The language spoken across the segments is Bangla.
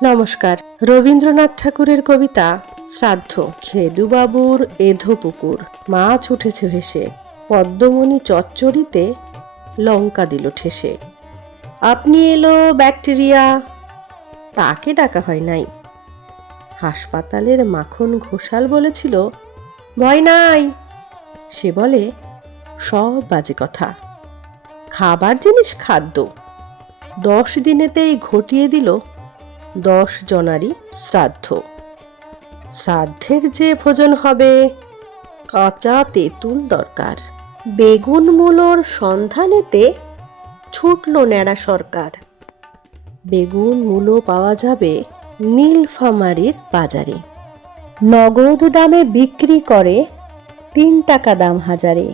নমস্কার। রবীন্দ্রনাথ ঠাকুরের কবিতা শ্রাদ্ধ। খেদুবাবুর এধো পুকুর, মাছ উঠেছে ভেসে, পদ্মমণি চচ্চড়িতে লঙ্কা দিল ঠেসে। আপনি এলো ব্যাকটেরিয়া, তাকে ডাকা হয় নাই। হাসপাতালের মাখন ঘোষাল বলেছিল ভয় নাই, সে বলে সব বাজে কথা। খাবার জিনিস খাদ্য, 10 দিনেতেই ঘটিয়ে দিল 10 জনারই শ্রাদ্ধ। শ্রাদ্ধের যে ভোজন হবে, কাঁচা তেঁতুল দরকার। বেগুন মূলোর সন্ধানেতে ছুটল ন্যাড়া সরকার। বেগুন মূলো পাওয়া যাবে নীলফামারীর বাজারে। নগদ দামে বিক্রি করে 3 টাকা দাম হাজারে।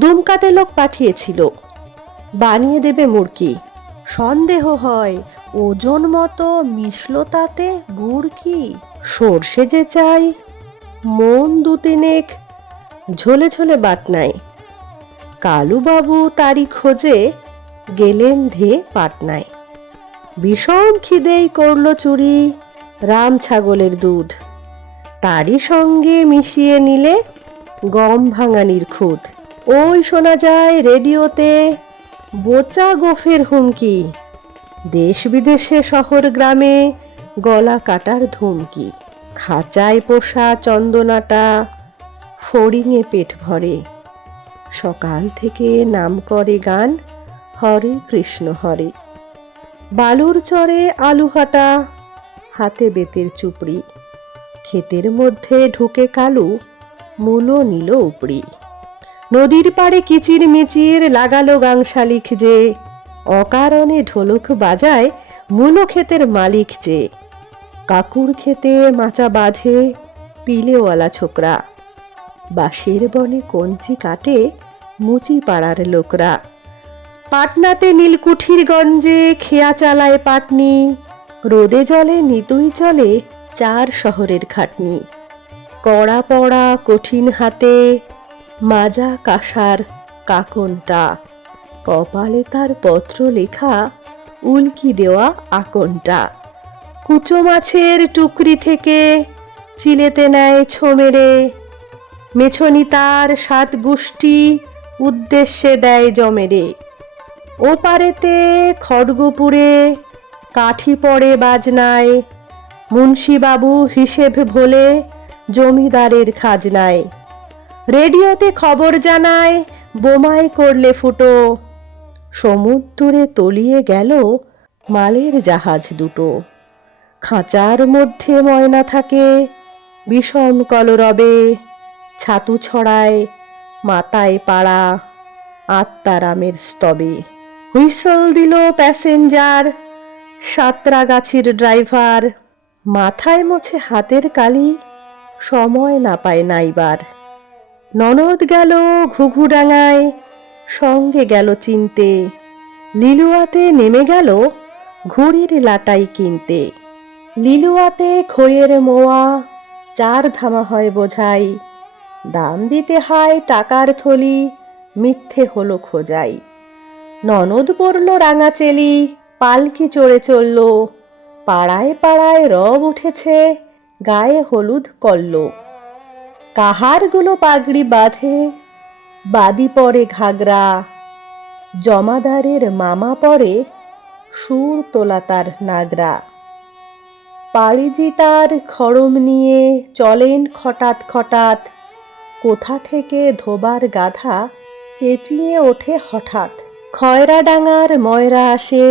দুমকাতে লোক পাঠিয়েছিল, বানিয়ে দেবে মুরকি। সন্দেহ হয় ওজন মতো মিশল তাতে গুড় কি। সর্ষে যে চাই মন 2-3 ঝোলে ঝোলে বাটনায়। কালুবাবু তারই খোঁজে গেলেন ধে পাটনায়। ভীষণ খিদেই করল চুরি রাম ছাগলের দুধ, তারই সঙ্গে মিশিয়ে নিলে গম ভাঙানির খুদ। ওই শোনা যায় রেডিওতে বোচা গোফের হুমকি, দেশ বিদেশে শহর গ্রামে গলা কাটার ধমকি। খাঁচায় পোষা চন্দনাটা ফড়িংয়ে পেট ভরে, সকাল থেকে নাম করে গান হরে কৃষ্ণ হরে। বালুর চরে আলু হাটা, হাতে বেতের চুপড়ি, ক্ষেতের মধ্যে ঢুকে কালু মূলো নিল উপড়ি। নদীর পাড়ে কিচির মিচির লাগালো গাংশালিক যে, অকারণে ঢোলক বাজায় মূলো ক্ষেতের মালিক যে। কাকুর ক্ষেতে মাচা বাঁধে পিলেওয়ালা ছোকরা, বাঁশের বনে কঞ্চি কাটে মুচি পাড়ার লোকরা। পাটনাতে নীলকুঠির গঞ্জে খেয়া চালায় পাটনি, রোদে জলে নিতুই চলে 4 শহরের খাটনি। কড়া পড়া কঠিন হাতে মাজা কাঁসার কাকনটা, কপালে তার পত্র লেখা উল্কি দেওয়া আকনটা। কুচো মাছের টুকরি থেকে চিলেতে নেয় ছো মেরে, মেছনি তার 7 গুষ্টি উদ্দেশ্যে দেয় জমেরে। ও পারেতে খড়গপুরে কাঠি পড়ে বাজনায়, মুন্সিবাবু হিসেব ভোলে জমিদারের খাজনায়। রেডিওতে খবর জানায় বোমায় করলে ফুটো, সমুদ্রে তলিয়ে গেল মালের জাহাজ দুটো। খাঁচার মধ্যে ময়না থাকে বিষম কলরবে, ছাতু ছড়ায় মাথায় পাড়া আত্মারামের স্তবে। হুইসল দিল প্যাসেঞ্জার, সাঁতরাগাছির ড্রাইভার, মাথায় মোছে হাতের কালি সময় না পায় নাইবার। ননদ গেল ঘুঘুডাঙায়, সঙ্গে গেল চিনতে, লিলুয়াতে নেমে গেল ঘুড়ির লাটাই কিনতে। লিলুয়াতে খইয়ের মোয়া 4 ধামা হয় বোঝাই, দাম দিতে হয় টাকার থলি মিথ্যে হলো খোঁজাই। ননদ পড়ল রাঙা চেলি, পালকি চড়ে চলল, পাড়ায় পাড়ায় রব উঠেছে গায়ে হলুদ কল্ল। কাহারগুলো পাগড়ি বাঁধে বাদি পরে ঘাগরা, জমাদারের মামা পরে সুর তোলা তার নাগরা। পাড়িজি তার খড়ম নিয়ে চলেন খটাত খটাত, কোথা থেকে ধোবার গাধা চেঁচিয়ে ওঠে হঠাৎ। খয়রাডাঙ্গার ময়রা আসে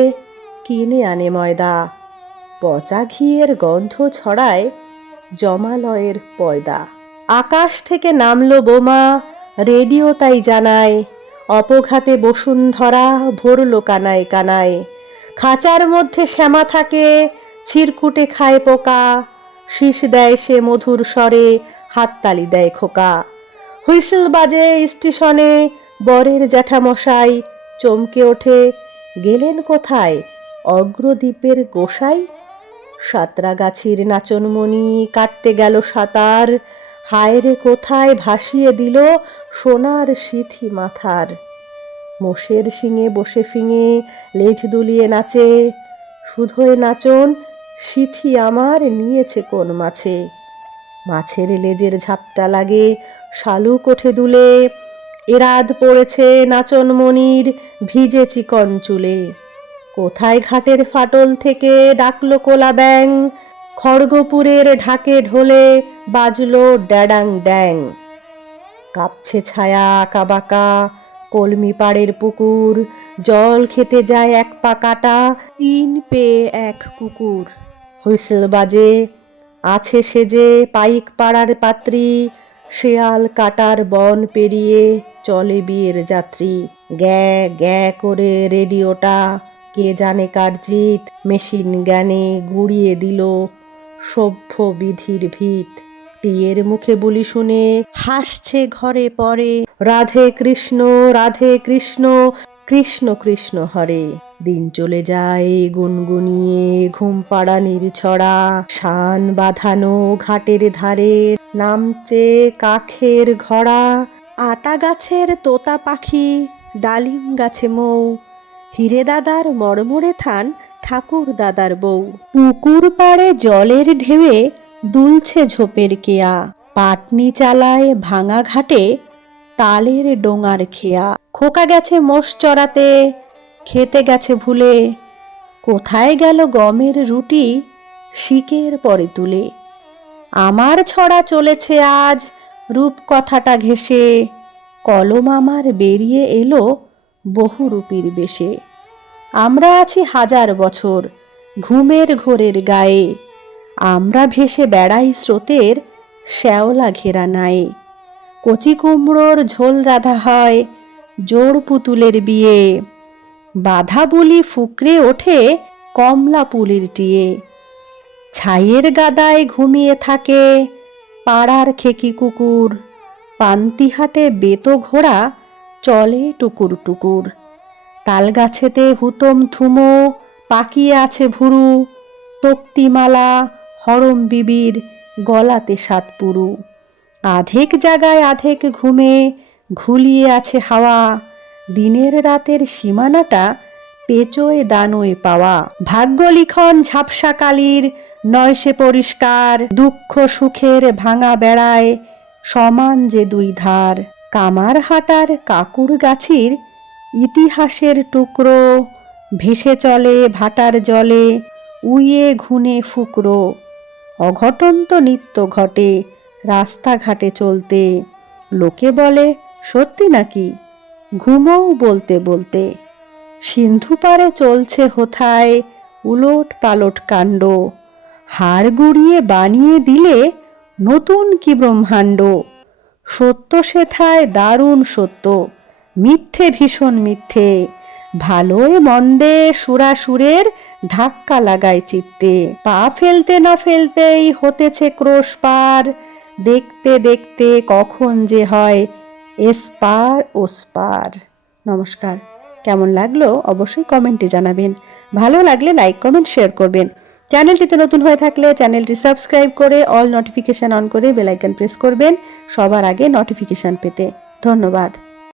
কিনে আনে ময়দা, পচা ঘিয়ের গন্ধ ছড়ায় জমালয়ের পয়দা। আকাশ থেকে নামলো বোমা, রেডিও তাই জানায়, অপঘাতে বসুন্ধরা ভরল কানায় কানায়। খাঁচার মধ্যে শ্যামা থাকে ছিরকুটে খায় পোকা, শীষ দেয় সে মধুর স্বরে হাততালি দেয় খোকা। হুইসেল বাজে স্টেশনে বরের জ্যাঠামশাই, চমকে ওঠে গেলেন কোথায় অগ্রদ্বীপের গোসাই। সাঁতরাগাছির নাচনমণি কাটতে গেল সাঁতার, হায়রে কোথায় ভাসিয়ে দিল সোনার সিথি মাথার। মোষের শিঙে বসে ফিঙে লেজ দুলিয়ে নাচে, শুধোয় নাচন সিথি আমার নিয়েছে কোন মাছে। মাছের লেজের ঝাপটা লাগে শালুক ওঠে দুলে, এরাদ পড়েছে নাচনমণির ভিজে চিকন চুলে। কোথায় ঘাটের ফাটল থেকে ডাকলো কোলা ব্যাং, খড়গপুরের ঢাকে ঢোলে বাজলো ড্যাডাং ড্যাং। কাঁপছে ছায়া আঁকাবাঁকা কলমি পাড়ের পুকুর, জল খেতে যায় এক পা কাটা, 3 পেয়ে 1 কুকুর। হুইসেল বাজে আছে সেজে পাইক পাড়ার পাত্রী, শেয়াল কাটার বন পেরিয়ে চলে বিয়ের যাত্রী। গ্যা গ্যা করে রেডিওটা কে জানে কার জিত, মেশিন জ্ঞানে গুড়িয়ে দিল সভ্য বিধির ভিত। টিয়ের মুখে বুলি শুনে হাসছে ঘরে পরে, রাধে কৃষ্ণ কৃষ্ণ কৃষ্ণ হরে। দিন চলে যায় গুনগুনিয়ে ঘুম পাড়ানির ছড়া, শান বাঁধানো ঘাটের ধারে নামছে কাখের ঘড়া। আতা গাছের তোতা পাখি, ডালিম গাছে মৌ, হিরে দাদার মরমরে থান ঠাকুর দাদার বউ। পুকুর পাড়ে জলের ঢেউয়ে দুলছে ঝোপের কেয়া, পাটনি চালায় ভাঙা ঘাটে তালের ডোঙার খেয়া। খোকা গেছে মোষ চড়াতে, খেতে গেছে ভুলে, কোথায় গেল গমের রুটি শিকের পরে তুলে। আমার ছড়া চলেছে আজ রূপকথাটা ঘেঁষে, কলম আমার বেরিয়ে এলো বহুরূপীর বেশে। আমরা আছি 1000 বছর ঘুমের ঘোরের গায়ে, আমরা ভেসে বেড়াই স্রোতের শ্যাওলা ঘেরা নায়ে। কচি কুমড়োর ঝোল রাধা হয় জোড় পুতুলের বিয়ে, বাধা বুলি ফুকরে ওঠে কমলা পুলির টিয়ে। ছাইয়ের গাদায় ঘুমিয়ে থাকে পাড়ার খেকি কুকুর, পান্তিহাটে বেতো ঘোড়া চলে টুকুর টুকুর। তাল গাছেতে হুতম থুমো পাকিয়ে আছে ভুরু, তক্তিমালা হরম বিবির গলাতে 7 পুরু। আধেক জাগায় আধেক ঘুমে ঘুলিয়ে আছে হাওয়া, দিনের রাতের সীমানাটা পেচোয় দানোয় পাওয়া। ভাগ্য লিখন ঝাপসা কালির নয় সে পরিষ্কার, দুঃখ সুখের ভাঙা বেড়ায় সমান যে 2 ধার। কামার হাটার কাকুর গাছির ইতিহাসের টুকরো, ভেসে চলে ভাটার জলে উইয়ে ঘুনে ফুকরো। অঘটন তো নিত্য ঘটে রাস্তাঘাটে চলতে, লোকে বলে সত্যি নাকি ঘুমোও বলতে বলতে। সিন্ধু পারে চলছে হোথায় উলট পালট কাণ্ড, হাড় গুড়িয়ে বানিয়ে দিলে নতুন কি ব্রহ্মাণ্ড। সত্য সেথায় দারুণ সত্য, মিথ্যে ভীষণ মিথ্যে, ভালোয় মন্দে সুরাসুরের ধাক্কা লাগায় চিত্তে। পা ফেলতে না ফেলতেই হতেছে ক্রোশ পার, দেখতে দেখতে কখন যে হয় এসপার ওসপার। নমস্কার। কেমন লাগলো অবশ্যই কমেন্টে জানাবেন, ভালো লাগলে লাইক কমেন্ট শেয়ার করবেন। চ্যানেলটিতে নতুন হয়ে থাকলে চ্যানেলটি সাবস্ক্রাইব করে অল নোটিফিকেশন অন করে বেল আইকন প্রেস করবেন সবার আগে নোটিফিকেশন পেতে। ধন্যবাদ।